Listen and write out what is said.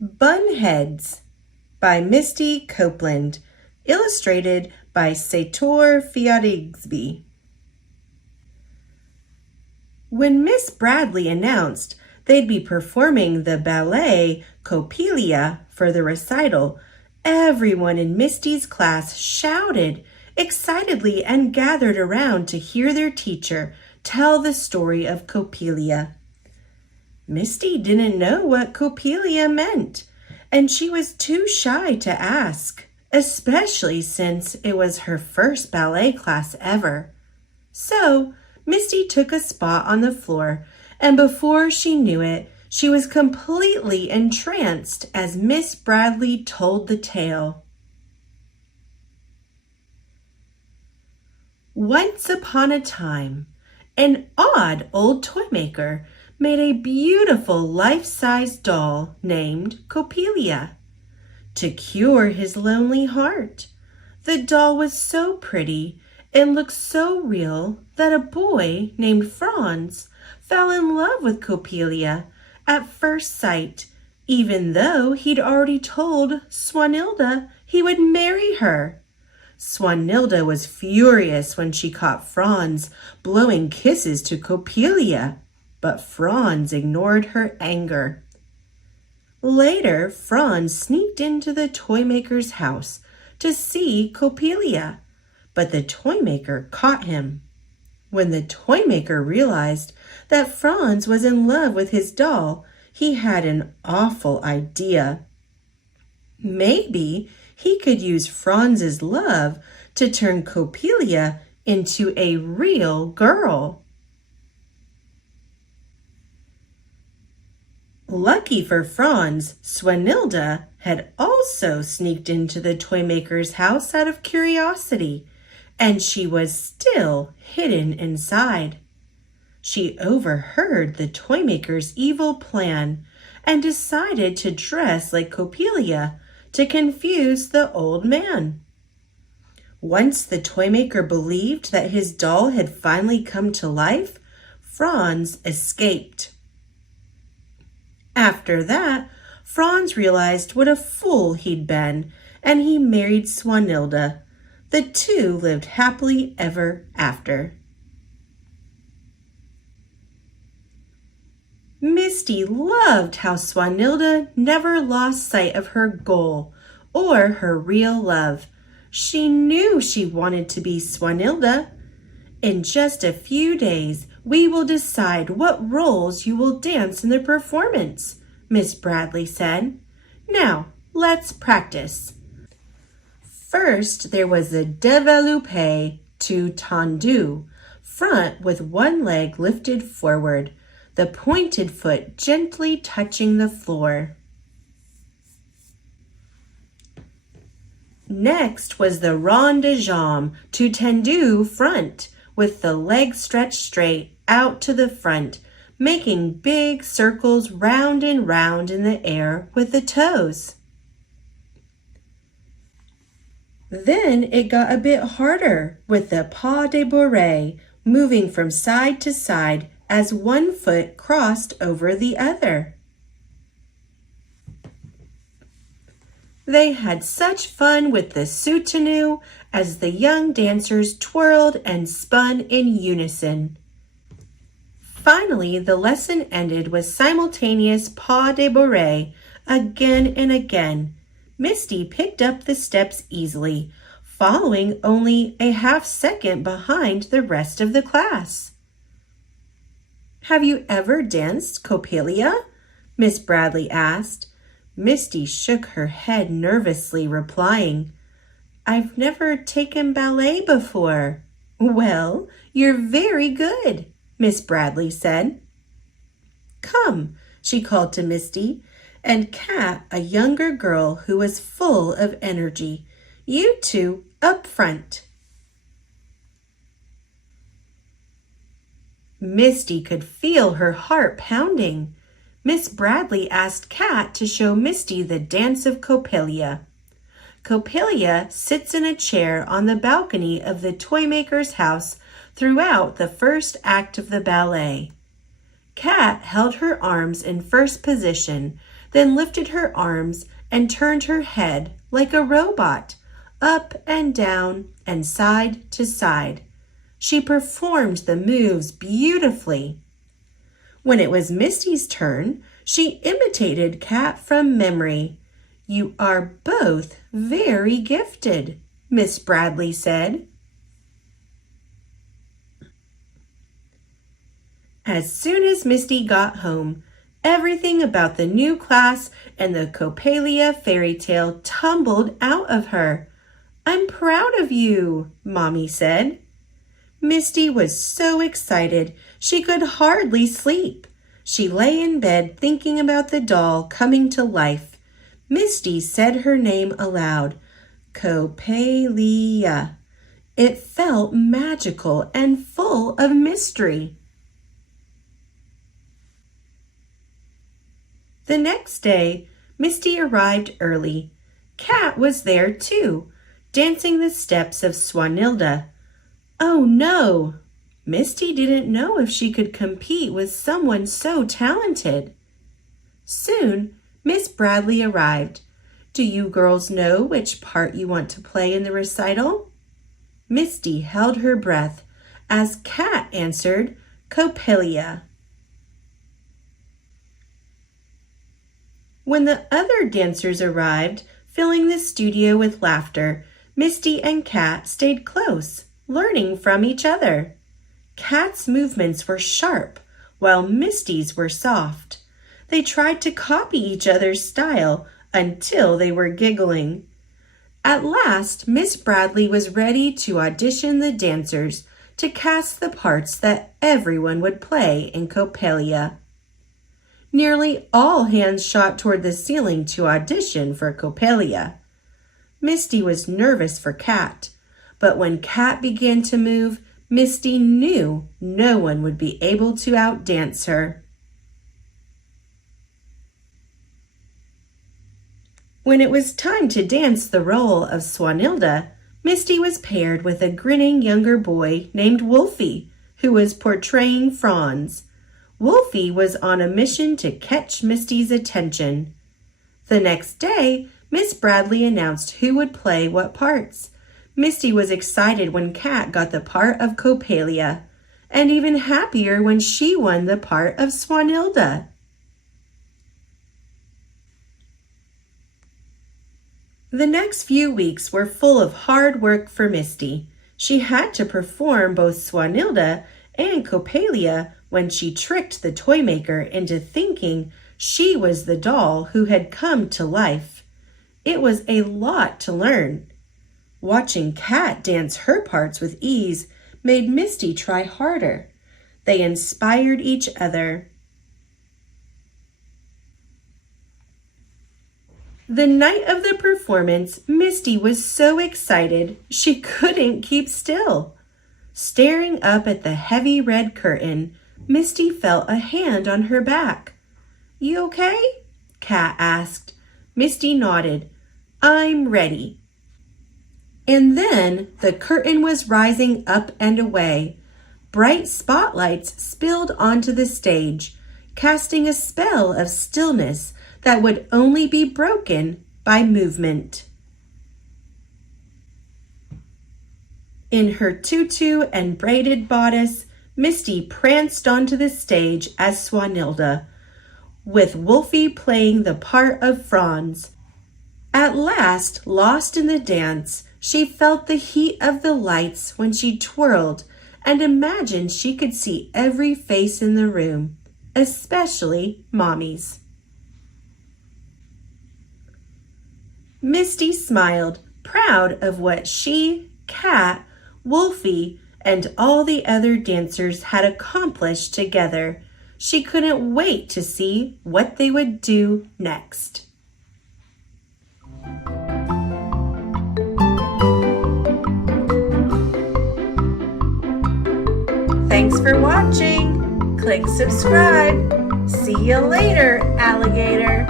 Bunheads by Misty Copeland, illustrated by Setor Fiadzigbey. When Miss Bradley announced they'd be performing the ballet Coppelia for the recital, everyone in Misty's class shouted excitedly and gathered around to hear their teacher tell the story of Coppelia. Misty didn't know what Coppelia meant, and she was too shy to ask, especially since it was her first ballet class ever. So Misty took a spot on the floor, and before she knew it, she was completely entranced as Miss Bradley told the tale. Once upon a time, an odd old toymaker made a beautiful life-size doll named Coppelia. To cure his lonely heart, the doll was so pretty and looked so real that a boy named Franz fell in love with Coppelia at first sight, even though he'd already told Swanilda he would marry her. Swanilda was furious when she caught Franz blowing kisses to Coppelia, but Franz ignored her anger. Later, Franz sneaked into the toymaker's house to see Coppelia, but the toymaker caught him. When the toymaker realized that Franz was in love with his doll, he had an awful idea. Maybe he could use Franz's love to turn Coppelia into a real girl. Lucky for Franz, Swanilda had also sneaked into the toymaker's house out of curiosity, and she was still hidden inside. She overheard the toymaker's evil plan and decided to dress like Coppelia to confuse the old man. Once the toymaker believed that his doll had finally come to life, Franz escaped. After that, Franz realized what a fool he'd been, and he married Swanilda. The two lived happily ever after. Misty loved how Swanilda never lost sight of her goal or her real love. She knew she wanted to be Swanilda. In just a few days, we will decide what roles you will dance in the performance, Miss Bradley said. Now, let's practice. First, there was the développé to tendu, front with one leg lifted forward, the pointed foot gently touching the floor. Next was the rond de jambe to tendu front, with the leg stretched straight out to the front, making big circles round and round in the air with the toes. Then it got a bit harder with the pas de bourrée, moving from side to side as one foot crossed over the other. They had such fun with the soutenu as the young dancers twirled and spun in unison. Finally, the lesson ended with simultaneous pas de bourrée again and again. Misty picked up the steps easily, following only a half second behind the rest of the class. Have you ever danced Coppelia? Miss Bradley asked. Misty shook her head nervously, replying, I've never taken ballet before. Well, you're very good, Miss Bradley said. Come, she called to Misty, and Kat, a younger girl who was full of energy. You two up front. Misty could feel her heart pounding. Miss Bradley asked Kat to show Misty the dance of Coppelia. Coppelia sits in a chair on the balcony of the toymaker's house throughout the first act of the ballet. Cat held her arms in first position, then lifted her arms and turned her head like a robot, up and down and side to side. She performed the moves beautifully. When it was Misty's turn, she imitated Cat from memory. "You are both very gifted," Miss Bradley said. As soon as Misty got home, everything about the new class and the Coppelia fairy tale tumbled out of her. "I'm proud of you," Mommy said. Misty was so excited she could hardly sleep. She lay in bed thinking about the doll coming to life. Misty said her name aloud, Coppelia. It felt magical and full of mystery. The next day, Misty arrived early. Cat was there too, dancing the steps of Swanilda. Oh no! Misty didn't know if she could compete with someone so talented. Soon, Miss Bradley arrived. "Do you girls know which part you want to play in the recital?" Misty held her breath as Cat answered, Coppelia. When the other dancers arrived, filling the studio with laughter, Misty and Cat stayed close, learning from each other. Cat's movements were sharp, while Misty's were soft. They tried to copy each other's style until they were giggling. At last, Miss Bradley was ready to audition the dancers to cast the parts that everyone would play in Coppelia. Nearly all hands shot toward the ceiling to audition for Coppelia. Misty was nervous for Cat, but when Cat began to move, Misty knew no one would be able to outdance her. When it was time to dance the role of Swanilda, Misty was paired with a grinning younger boy named Wolfie, who was portraying Franz. Wolfie was on a mission to catch Misty's attention. The next day, Miss Bradley announced who would play what parts. Misty was excited when Cat got the part of Coppelia, and even happier when she won the part of Swanilda. The next few weeks were full of hard work for Misty. She had to perform both Swanilda and Coppelia when she tricked the toymaker into thinking she was the doll who had come to life. It was a lot to learn. Watching Cat dance her parts with ease made Misty try harder. They inspired each other. The night of the performance, Misty was so excited she couldn't keep still. Staring up at the heavy red curtain, Misty felt a hand on her back. "You okay?" Cat asked. Misty nodded. "I'm ready." And then the curtain was rising up and away. Bright spotlights spilled onto the stage, casting a spell of stillness that would only be broken by movement. In her tutu and braided bodice, Misty pranced onto the stage as Swanilda, with Wolfie playing the part of Franz. At last, lost in the dance, she felt the heat of the lights when she twirled and imagined she could see every face in the room, especially Mommy's. Misty smiled, proud of what she, Cat, Wolfie, and all the other dancers had accomplished together. She couldn't wait to see what they would do next. Thanks for watching. Click subscribe. See you later, alligator.